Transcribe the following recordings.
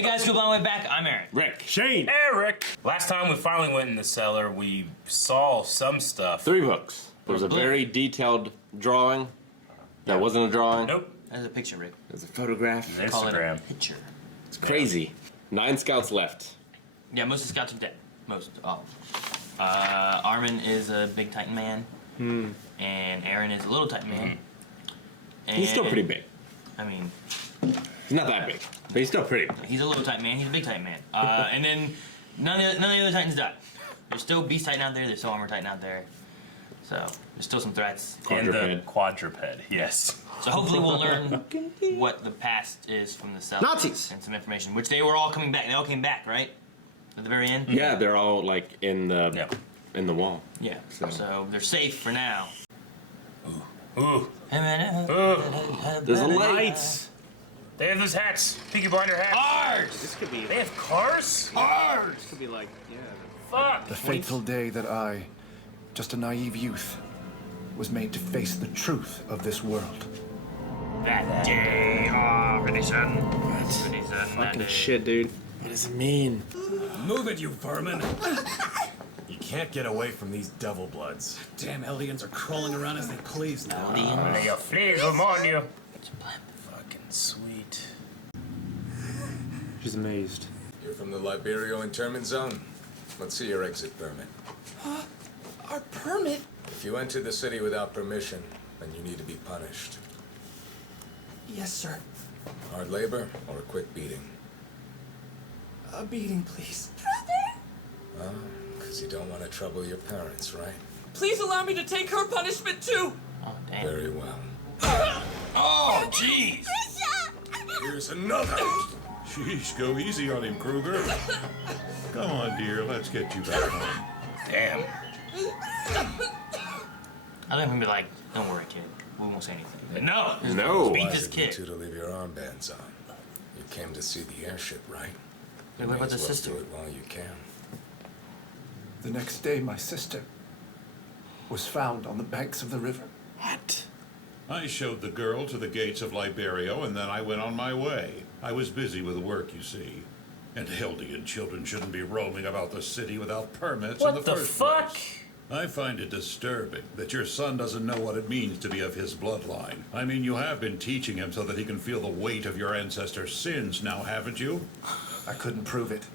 Hey guys, cool, by the way back. I'm Aaron. Rick. Shane. Eric. Last time we finally went in the cellar, we saw some stuff. 3 books. There's a very detailed drawing. That wasn't a drawing. Nope. There's a picture, Rick. There's a photograph. Call it a Instagram. picture. It's crazy. 9 scouts left. Yeah, most of the scouts are dead. Most. All. Armin is a big Titan man. And Aaron is a little Titan man. And He's still pretty big. I mean, He's not that big, but he's still pretty big. he's a little Titan man. He's a big Titan man. And then none of the other Titans died. There's still Beast Titan out there. There's still Armor Titan out there. So there's still some threats. And the Quadruped. quadruped, yes. So hopefully we'll learn what the past is from the cell. Nazis. And some information, which they were all coming back. They all came back, right? At the very end? Yeah, they're all like in the Yep. in the wall. Yeah. So- So they're safe for now. Ooh. There's a light. They have those hats. Peaky Blinder hats. Ours! This could be. They have cars? Ours! This could be like Fuck. The fateful day that I, just a naive youth, was made to face the truth of this world. That day, Venetian. Venetian, that fucking day. shit, dude. What does it mean? Move it, you vermin! You can't get away from these devil bloods. Damn Eldians are crawling around as they please now. Only your fleas will mourn you. Fucking sweet. She's amazed. You're from the Liberio internment zone? Let's see your exit permit. Our permit? If you enter the city without permission, then you need to be punished. Yes, sir. Hard labor or a quick beating? A beating, please. Because you don't want to trouble your parents, right? Please allow me to take her punishment too. Oh, damn. Very well. Oh, jeez. Here's another! Sheesh, go easy on him, Kruger. Come on, dear, let's get you back home. Damn. I think I'm gonna be like, don't worry, kid. We won't say anything. But no! No. Beat Wise this of you kid. two to leave your armbands on. You came to see the airship, right? Wait, what May about the as well sister? do it while you can. The next day, my sister was found on the banks of the river. What? I showed the girl to the gates of Liberio, and then I went on my way. I was busy with work, you see. And Eldian children shouldn't be roaming about the city without permits in What the the first fuck? place. I find it disturbing that your son doesn't know what it means to be of his bloodline. I mean, you have been teaching him so that he can feel the weight of your ancestors' sins now, haven't you? I couldn't prove it.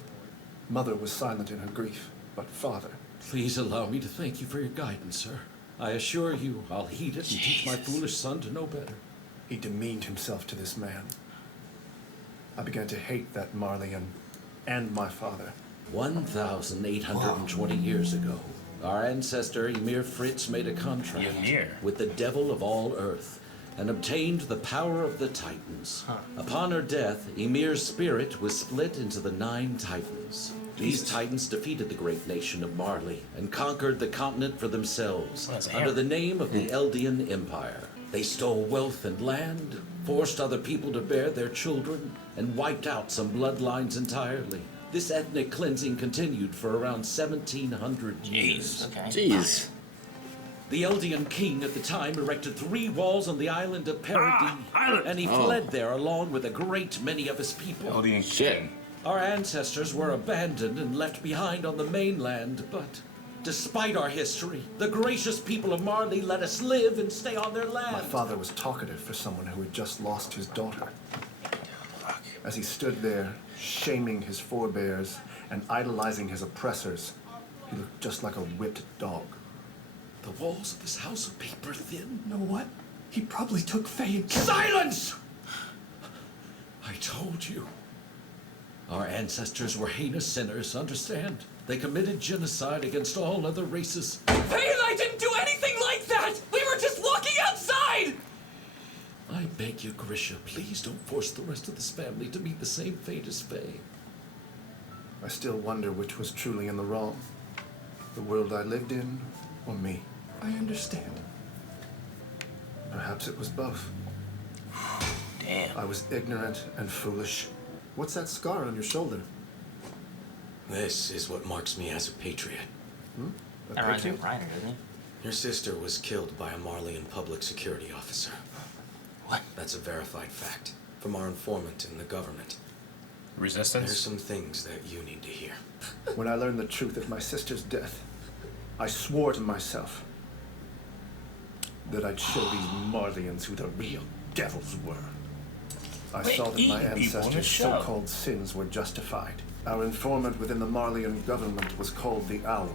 Mother was silent in her grief, but father. Please allow me to thank you for your guidance, sir. I assure you I'll heed it and teach my foolish son to know better. He demeaned himself to this man. I began to hate that Marleyan and my father. 1,820 years ago, our ancestor Ymir Fritz made a contract Ymir? with the devil of all earth and obtained the power of the Titans. Upon her death, Ymir's spirit was split into the 9 Titans. These Titans defeated the great nation of Marley and conquered the continent for themselves That's under the name of the Eldian Empire. They stole wealth and land, forced other people to bear their children, and wiped out some bloodlines entirely. This ethnic cleansing continued for around 1,700 years. Okay. Jeez. The Eldian king at the time erected 3 walls on the island of Paradis, and he fled there along with a great many of his people. Eldian Shit. King. Our ancestors were abandoned and left behind on the mainland, but despite our history, the gracious people of Marley let us live and stay on their land. My father was talkative for someone who had just lost his daughter. As he stood there, shaming his forebears and idolizing his oppressors, he looked just like a whipped dog. The walls of this house are paper thin. You know what? He probably took Faye and killed Silence! I told you. Our ancestors were heinous sinners, understand? They committed genocide against all other races. Faye and I didn't do anything like that! We were just walking outside! I beg you, Grisha, please don't force the rest of this family to meet the same fate as Faye. I still wonder which was truly in the wrong. The world I lived in, or me. I understand. Perhaps it was both. Damn. I was ignorant and foolish. What's that scar on your shoulder? This is what marks me as a patriot. A That reminds me patriot? of Reiner, doesn't it? Your sister was killed by a Marleyan public security officer. What? That's a verified fact from our informant in the government. There's Resistance. some things that you need to hear. When I learned the truth of my sister's death, I swore to myself that I'd show these Marlians who the real devils were. I saw that my ancestors' so-called sins were justified. Our informant within the Marlian government was called the Owl.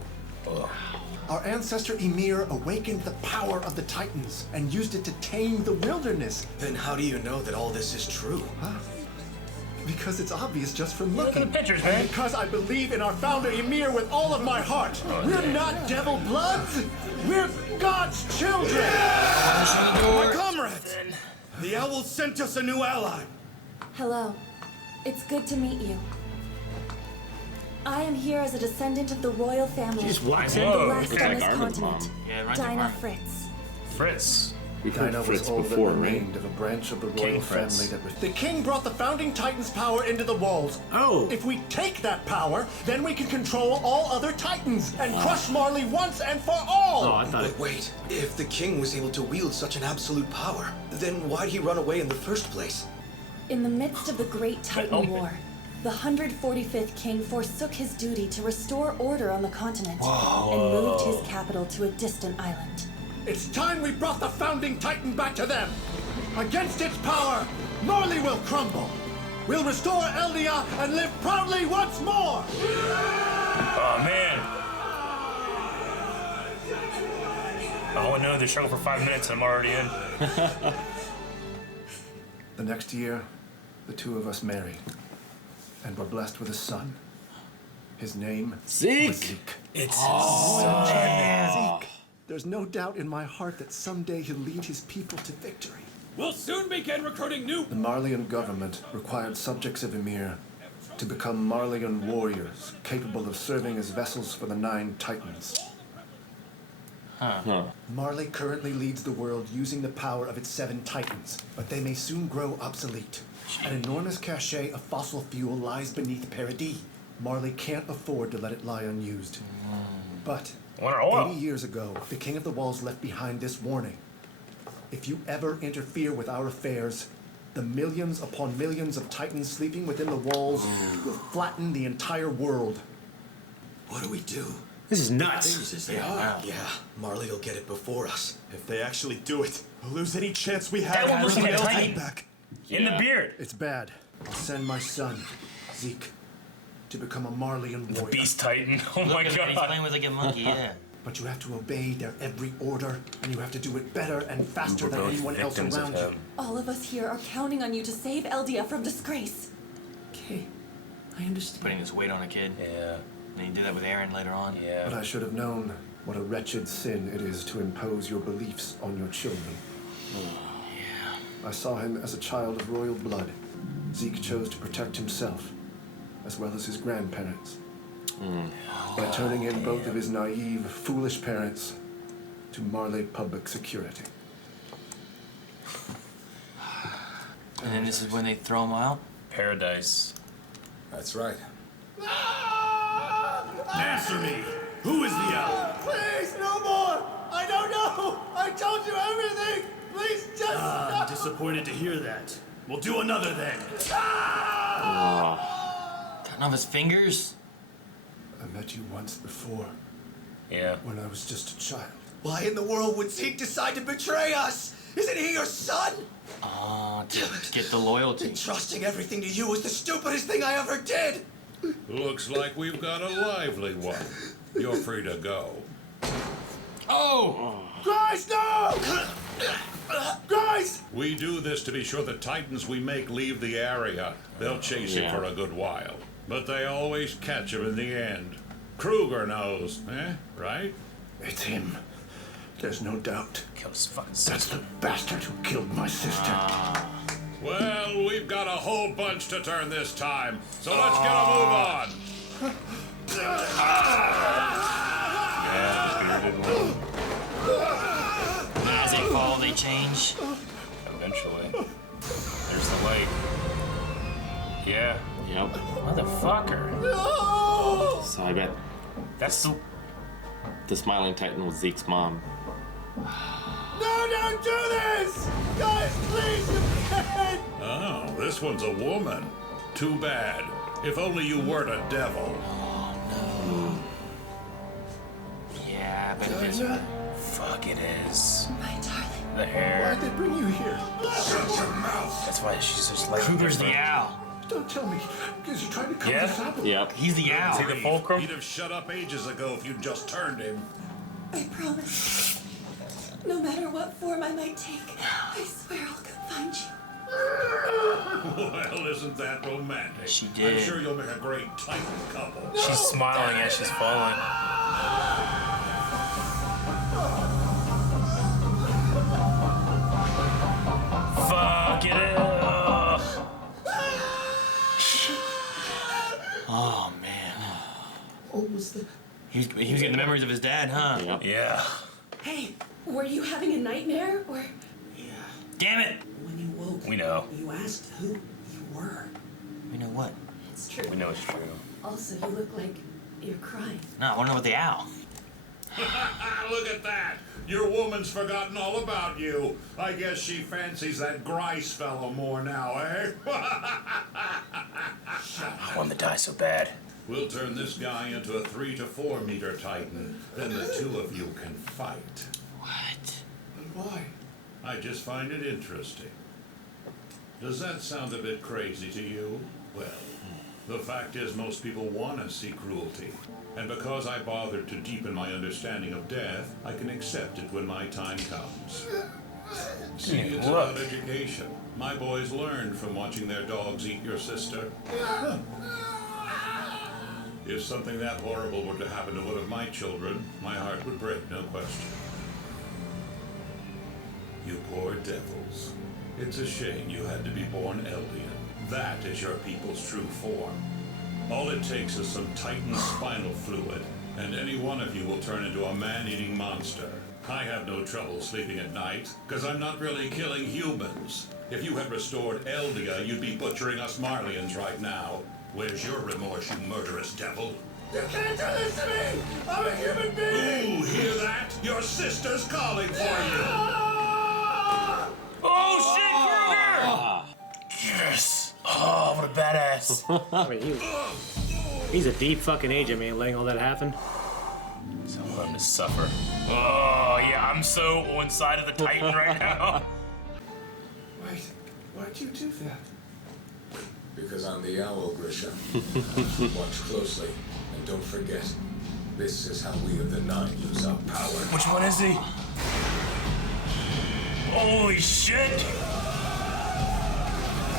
Our ancestor Ymir awakened the power of the Titans and used it to tame the wilderness. Then how do you know that all this is true? Huh? Because it's obvious just from Look looking. at the pictures, man. Because I believe in our founder Ymir with all of my heart. We're not devil bloods. We're God's children. My comrades! The Owl sent us a new ally. Hello. It's good to meet you. I am here as a descendant of the royal family. Just walks the in. last Looks on like this Armin's continent. mom. Yeah, right Dinah there. Fritz. Fritz. We've heard Dinah Fritz was all that before, right? remained of a branch of the King royal Fritz. family that was. The king brought the founding Titans' power into the walls. Oh. If we take that power, then we can control all other Titans and crush Marley once and for all. Oh, I thought But wait, if the king was able to wield such an absolute power, then why'd he run away in the first place? In the midst of the Great Titan War, the 145th king forsook his duty to restore order on the continent and moved his capital to a distant island. It's time we brought the founding Titan back to them. Against its power, Marley will crumble. We'll restore Eldia and live proudly once more. Oh man. Oh no, they struggle for 5 minutes and I'm already in. The next year, the two of us married and were blessed with a son. His name Zeke. was Zeke. It's Zeke. There's no doubt in my heart that someday he'll lead his people to victory. We'll soon begin recruiting new. The Marleyan government required subjects of Ymir to become Marleyan warriors capable of serving as vessels for the 9 Titans. Marley currently leads the world using the power of its 7 Titans, but they may soon grow obsolete. An enormous cache of fossil fuel lies beneath Paradis. Marley can't afford to let it lie unused. But 80 years ago, the King of the Walls left behind this warning. If you ever interfere with our affairs, the millions upon millions of Titans sleeping within the walls will flatten the entire world. What do we do? This is nuts. Things as they are. Yeah, Marley will get it before us. If they actually do it, we'll lose any chance we have That one to looks bring like a the Titan. back. In the beard. It's bad. I'll send my son, Zeke, to become a Marleyan The warrior. Beast Titan. Oh my Look at him, he's god. playing with like a monkey, yeah. But you have to obey their every order, and you have to do it better and faster than anyone else around you. All of us here are counting on you to save Eldia from disgrace. Okay, I understand. Putting this weight on a kid. Yeah. And you do that with Aaron later on. Yeah. But I should have known what a wretched sin it is to impose your beliefs on your children. I saw him as a child of royal blood. Zeke chose to protect himself, as well as his grandparents. By turning in both of his naive, foolish parents to Marley Public Security. And then this is when they throw him out? Paradise. That's right. Answer me. Who is the Owl? Please, no more! I don't know! I told you everything! Please just I'm disappointed to hear that. We'll do another then. Cutting off his fingers? I met you once before, Yeah. when I was just a child. Why in the world would Zeke decide to betray us? Isn't he your son? To get the loyalty. Entrusting everything to you was the stupidest thing I ever did. Looks like we've got a lively one. You're free to go. Oh! Guys, no! Guys! We do this to be sure the Titans we make leave the area. They'll chase it for a good while, but they always catch him in the end. Kruger knows, right? It's him. There's no doubt. Killed his fucking That's sister. the bastard who killed my sister. Well, we've got a whole bunch to turn this time, so let's get a move on. As they fall, they change. Eventually. There's the light. Yeah. Yep. Motherfucker. So I bet That's the. the smiling Titan was Zeke's mom. No, don't do this! Guys, please, you can't! Oh, this one's a woman. Too bad. If only you weren't a devil. Yeah, but it is. Fuck, it is. My darling. The hair. Why'd they bring you here? Shut your mouth. That's why she's just like. Kruger's the owl. Don't tell me, because you're trying to cover Yeah? this up. Yep. He's the owl. See the fulcrum? He'd have shut up ages ago if you'd just turned him. I promise. No matter what form I might take, I swear I'll come find you. Well, isn't that romantic? She did. I'm sure you'll make a great Titan couple. She's smiling as she's falling. Fuck it up. Oh man. What was that? He was getting the memories of his dad, huh? Yep. Yeah. Hey, were you having a nightmare or? Damn it. When you woke, We know. you asked who you were. We know what? It's true. We know it's true. Also, you look like you're crying. No, I want to know about the owl. Look at that! Your woman's forgotten all about you. I guess she fancies that Grice fellow more now, eh? I want to die so bad. We'll turn this guy into a 3 to 4 meter Titan. Then the two of you can fight. What? But why? I just find it interesting. Does that sound a bit crazy to you? Well, the fact is most people want to see cruelty. And because I bothered to deepen my understanding of death, I can accept it when my time comes. See, it's about education. My boys learned from watching their dogs eat your sister. If something that horrible were to happen to one of my children, my heart would break, no question. You poor devils. It's a shame you had to be born Eldian. That is your people's true form. All it takes is some Titan spinal fluid, and any one of you will turn into a man-eating monster. I have no trouble sleeping at night, because I'm not really killing humans. If you had restored Eldia, you'd be butchering us Marlians right now. Where's your remorse, you murderous devil? You can't do this to me! I'm a human being! Ooh, hear that? Your sister's calling for you! Oh shit, Kruger! Yes! Oh, what a badass. I mean, he's a deep fucking agent, man, letting all that happen. So let him to suffer. Oh, yeah, I'm so on side of the Titan right now. Wait, why'd you do that? Because I'm the owl, Grisha. Watch closely, and don't forget, this is how we of the Nine use our power. Which one is he? Holy shit!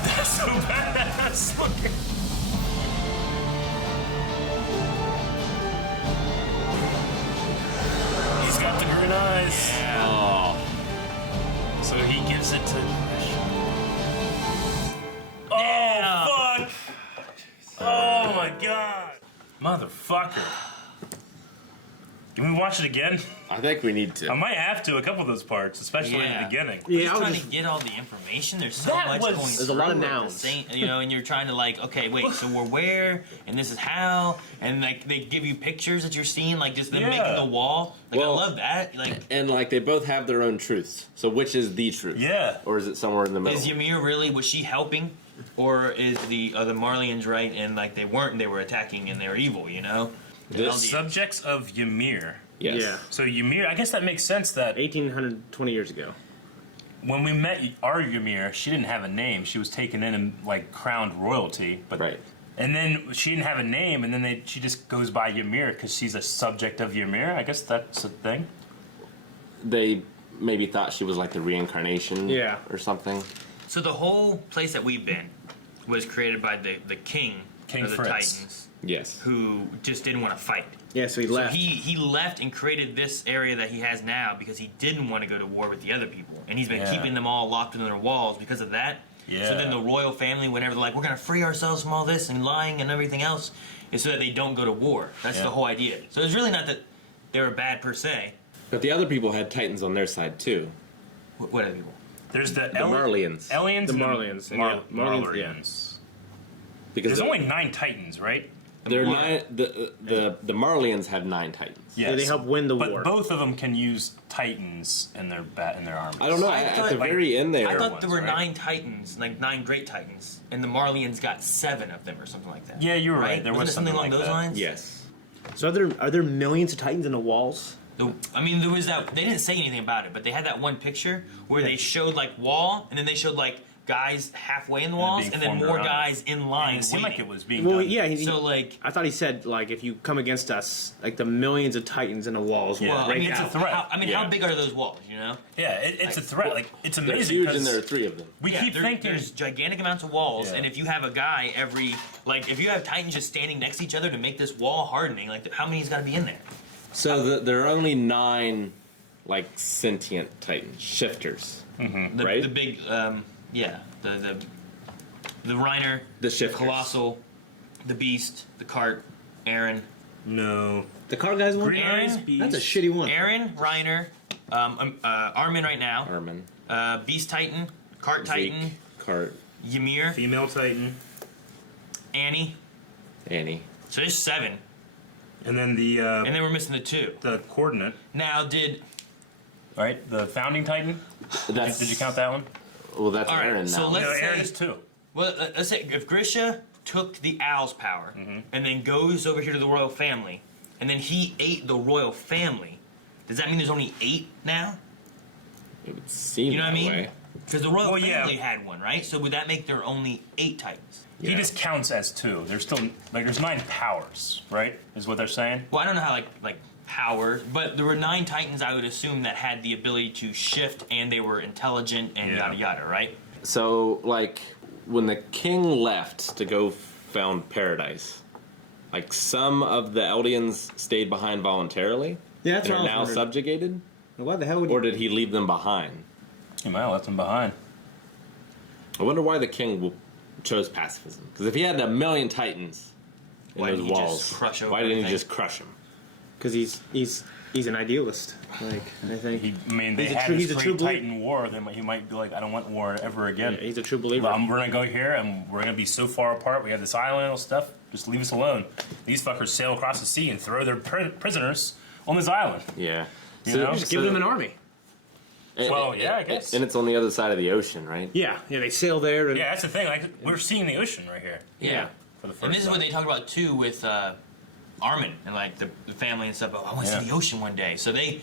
That's so badass looking. He's got the green eyes. Yeah. Oh. So he gives it to. Oh, fuck! Oh my god! Motherfucker. Can we watch it again? I think we need to. I might have to a couple of those parts, especially in the beginning. Yeah, trying to get all the information. There's so much going. There's a lot of nouns. You know, and you're trying to like, okay, wait, so we're where, and this is how, and like they give you pictures that you're seeing, like just them making the wall. Like I love that. Like, and like they both have their own truths. So which is the truth? Yeah. Or is it somewhere in the middle? is Ymir really? Was she helping, or is the Marlians right? And like they weren't, and they were attacking, and they were evil. You know. The subjects of Ymir. Yes. Yeah. So Ymir, I guess that makes sense that 1820 years ago. when we met our Ymir, she didn't have a name. She was taken in and like crowned royalty. But right. And then she didn't have a name, and then she just goes by Ymir because she's a subject of Ymir. I guess that's a thing. They maybe thought she was like the reincarnation. Yeah. Or something. So the whole place that we've been was created by the king of the Fritz. Titans. Yes. Who just didn't want to fight. Yeah, so he left. He left and created this area that he has now because he didn't want to go to war with the other people. And he's been keeping them all locked within their walls because of that. Yeah. So then the royal family, whenever they're like, we're going to free ourselves from all this and lying and everything else, is so that they don't go to war. That's the whole idea. So it's really not that they were bad per se. But the other people had Titans on their side too. What other people? There's the Marlians. Aliens The and Marlians. Marlians. Marlians, yeah. Because there's only 9 Titans, right? They're nine. The Marlians have 9 Titans. Yes. They help win the but war. both of them can use Titans in their armies. I don't know. At the very end there, I thought there were 9 Titans, like 9 Great Titans, and the Marlians got 7 of them or something like that. Yeah, you were right. There Wasn't was it something along like those that. lines. Yes. So are there millions of Titans in the walls? I mean, there was that. They didn't say anything about it, but they had that one picture where they showed like wall, and then they showed like guys halfway in the walls, and then more guys in line. It seemed like it was being Well, done. yeah. So like, I thought he said like if you come against us, like the millions of Titans in the walls will well, I break mean, it's a out. threat. How big are those walls? You know? Yeah, it's a threat. Like it's They're amazing. huge, and because there are 3 of them. we keep thinking there's gigantic amounts of walls, Yeah. and if you have a guy if you have Titans just standing next to each other to make this wall hardening, like how many's got to be in there? So there are only 9, like sentient Titans, shifters. Right? The big, the Reiner, The shifters. Colossal, the Beast, the Cart, Aaron. no. The car guys one. Aaron, That's a shitty one. Aaron, Reiner, Armin right now, Armin, Beast Titan, Cart Zeke, Titan, Cart, Ymir, Female Titan, Annie. Annie. So there's 7, and then the and then we're missing the 2. the coordinate. Now Right, the founding Titan. That's, Did you count that one? Well, that's All right, Aaron so now. let's No, say- Aaron is 2. Well, let's say if Grisha took the owl's power and then goes over here to the royal family, and then he ate the royal family, does that mean there's only 8 now? It would seem You know what I that mean? way. Because the royal Well, yeah. family had one, right? So would that make there only 8 Titans? He just counts as 2. There's still there's 9 powers, right? Is what they're saying. Well, I don't know how like powers, but there were 9 Titans I would assume that had the ability to shift and they were intelligent and yada yada, right? So, like, when the king left to go found paradise, like, some of the Eldians stayed behind voluntarily? Yeah, that's and what are I was now wondering. subjugated? Why the hell would Or did he leave them behind? He might have left them behind. I wonder why the king chose pacifism. Because if he had 1,000,000 Titans in Why those didn't he just walls, crush over why didn't he everything? just crush them? Because he's an idealist. Like I think They he's had he's this a true great believer. Titan war. He might be like, I don't want war ever again. Yeah, he's a true believer. We're gonna go here and we're gonna be so far apart. We have this island and all stuff. Just leave us alone. These fuckers sail across the sea and throw their prisoners on this island. Yeah. You know? Just give them an army. Well, yeah, I guess. And it's on the other side of the ocean, right? Yeah, they sail there. And Yeah, that's the thing. Like we're seeing the ocean right here. Yeah. For the first And this is time. what they talk about too with Armin and like the family and stuff. Oh, I want to see the ocean one day. So they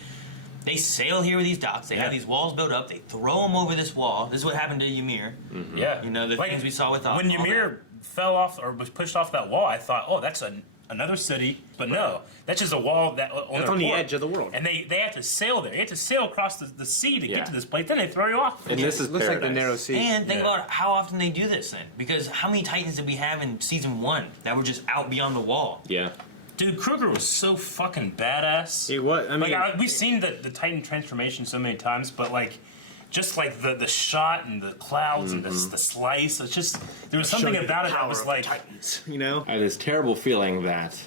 sail here with these docks. They have these walls built up. They throw them over this wall. This is what happened to Ymir. Yeah. You know, the things we saw with when all Ymir fell off or was pushed off that wall, I thought, oh, that's another city. But no, that's just a wall that That's on the edge of the world. And they have to sail there. You have to sail across the sea to Yeah. get to this place. Then they throw you off. And this is looks like the paradise. narrow sea. And think about how often they do this then. Because how many Titans did we have in season 1 that were just out beyond the wall? Yeah. Dude, Kruger was so fucking badass. He was. I mean, we've seen the Titan transformation so many times, but like, just like the shot and the clouds and the slice, it's just there was something showed about the it that power was of like, the Titans, you know. I had this terrible feeling that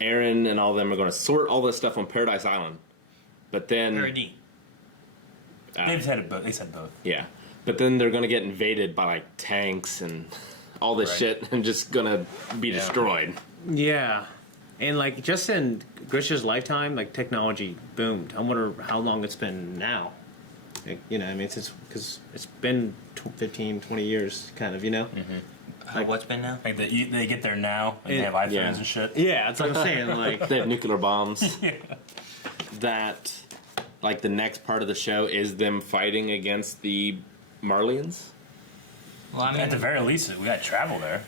Aaron and all of them are going to sort all this stuff on Paradise Island, but then Paradis. they've said it both. They said both. yeah, but then they're going to get invaded by like tanks and all this shit, and just going to be destroyed. Yeah, and like just in Grisha's lifetime, like technology boomed. I wonder how long it's been now. Like, you know, I mean, because it's been 15, 20 years, kind of, you know. Like what's been now? Like they get there now and they have iPhones and shit. Yeah, that's what I'm saying. Like They have nuclear bombs. Yeah. That, like, the next part of the show is them fighting against the Marlians. Well, I mean, At the very least, we got to travel there.